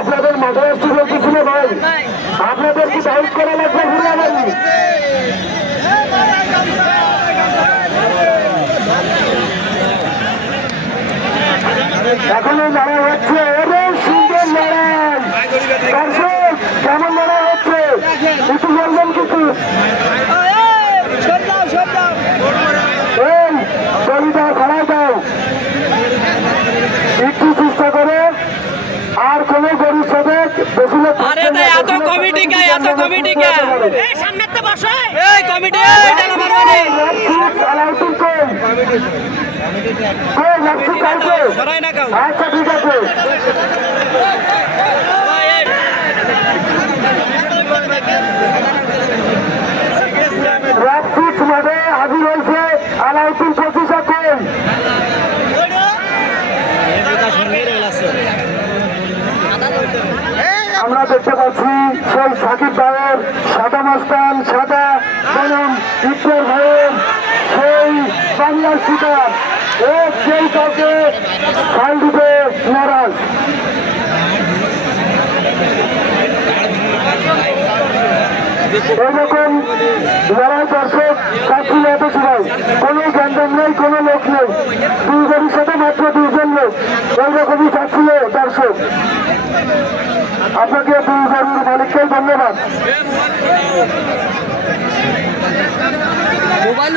আপনাদের মাথায় আসতে বলতেছিল ভাই, আপনাদের কি সাইড করা লাগবে ঘুরে ভাই? এখনো লড়াই হচ্ছে, অনেক সুন্দর লড়াই। দর্শক কেমন লড়াই হচ্ছে একটু বলবেন কিছু? এই গলিটা খাড়াই দাও, একটু চেষ্টা করে। আর কোন গরুর সাথে বেশি লোক এত কমিটি কে এত কমিটি কে সামনে বসে এই কমিটি আচ্ছা ঠিক আছে। রাজপুত মাঠে হাজির হয়েছে আলাউদ্দিন পঁচিশা কই। আমরা দেখতে পাচ্ছি সেই সাকিব ভাইয়ের সাদা মাস্তান সাদা বনাম ইকবাল ভাইয়ের সেই বাংলার শিকার ও সেই কাউকে ফাল দিতে নারাজ। এইরকম লড়াই দর্শক চাচ্ছিল এত সবাই, কোনো গ্যান্ডাম নেই, কোনো লোক নেই, দুই গরুর সাথে মাত্র দুইজন লোক, এইরকমই চাচ্ছিল দর্শক। আপনাকে দুই গরুর মালিককেই ধন্যবাদ। মোবাইল